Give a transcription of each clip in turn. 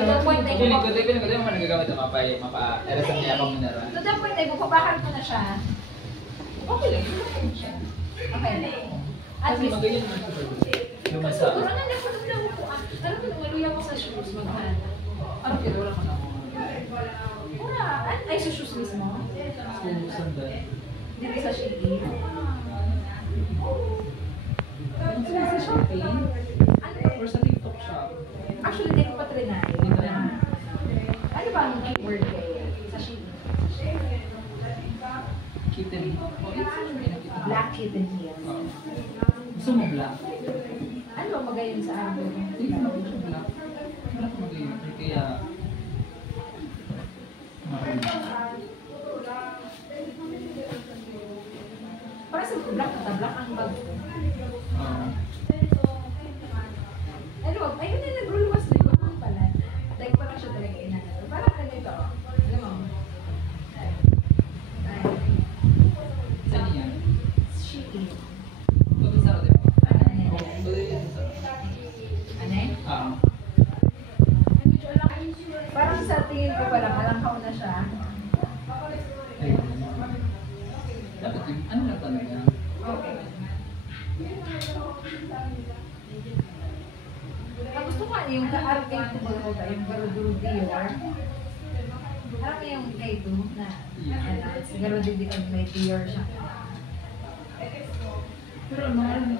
the point na Feeling ko, di mo man nagagamit na mapa-erasan niya akong mineral. To the point na ibubabakal ko na siya. Okay lang, siya. Okay na. At Kasi least, magayon man ito. Lumasa. siguro na lang ko. Alam mo, maluya ko sa shoes, magmahal. Ano kaya, wala ka na ako. Wala. Ay, sa shoes mismo? So, sandal. Dito sa Shopee. Sa Shopee? Or sa TikTok shop? Actually, hindi ko pa trinay. Ano ba ang keyword kayo sa Shopee? Kitten. Black kitten heels. Gusto mo black? Ano ba magayon sa araw? Hindi ko gusto black. Black magayon. Kaya... Para sa black na black ang bag ko. Ano ba? Ayun na nagluluwas na yun. Ano pala? Like parang siya talaga inanalo. Parang ganito. Alam mo? Saan yan? Shein. Ito sa rin ba? Ano? Ano? Parang sa tingin ko pala, malangkaw na siya. Dapat yung ano na talaga? Okay. Ang gusto ko yung ka-arcade ko ba yung Garuduro Dior. Alam mo yung kay Do na Garuduro Dior may Dior siya. Pero mahal mo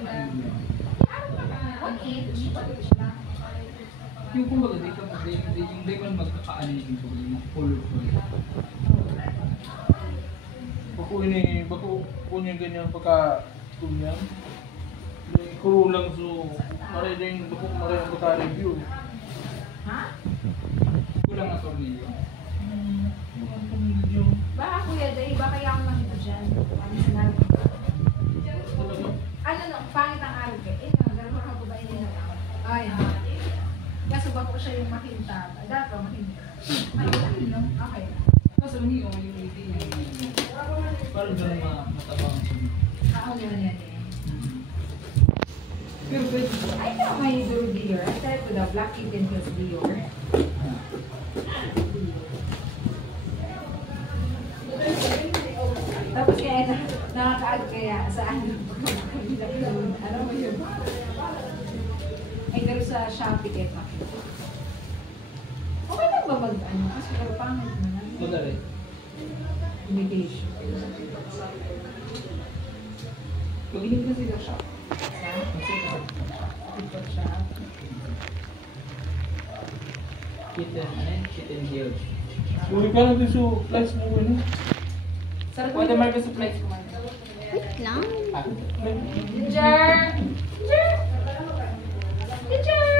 What age? yung kumbaga, di ko magkakaano yung colorful. Bako niya ganyan pagka kunyan. Kurulang so maray din bako maray ang baka review. Ha? Kulang ang tornilyo. Baka kuya Day, baka yung makita dyan. Ano sinabi ko? Ano no, pangit ang araw eh. Gano'n ako ba ini na lang? Ay, kaso bako siya yung makinta. Dapat makinta. Ay, no? Okay. Kasi yung hindi parang gano'n matabang. Ako naman yan eh. Pero pwede I know my Duro Dior. I started with a Black Kitten Heels Dior. Tapos kaya nakaka-add kaya sa ano. Ano mo yun? Ay, garo sa Shopee kaya pa. Okay lang ba mag-ano? Kasi garo pangit mo na. madali. Imitation. Pag-inig kasi ka siya. TikTok shop. Kitten heels. Uli ka natin sa flights mo ano? Sarap Pwede marka sa flights ko man. Wait lang. Ginger! Ginger! Ginger!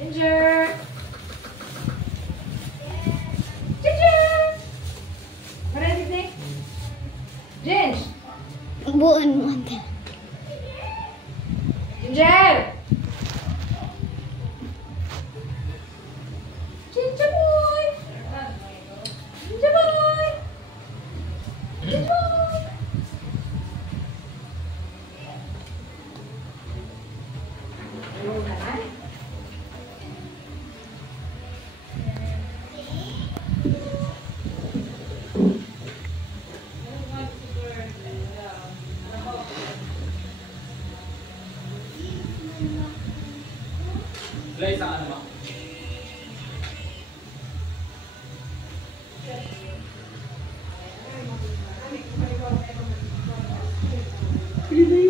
Ginger! Ginger! Ready, Nick? Ginger! Buon mo ate. Ginger! Ginger boy! Ginger boy! Ginger boy! Ayun na na. Flights ang ano mo? Pili.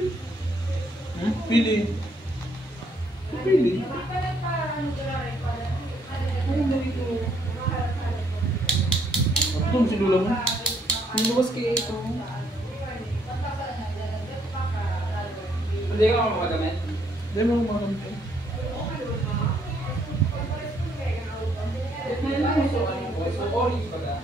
Pili. Pili. Ito si Lula mo. Luwas kayo ito. Hindi ka mamagamit? Hindi mo kumakamit. So, orange ba ka?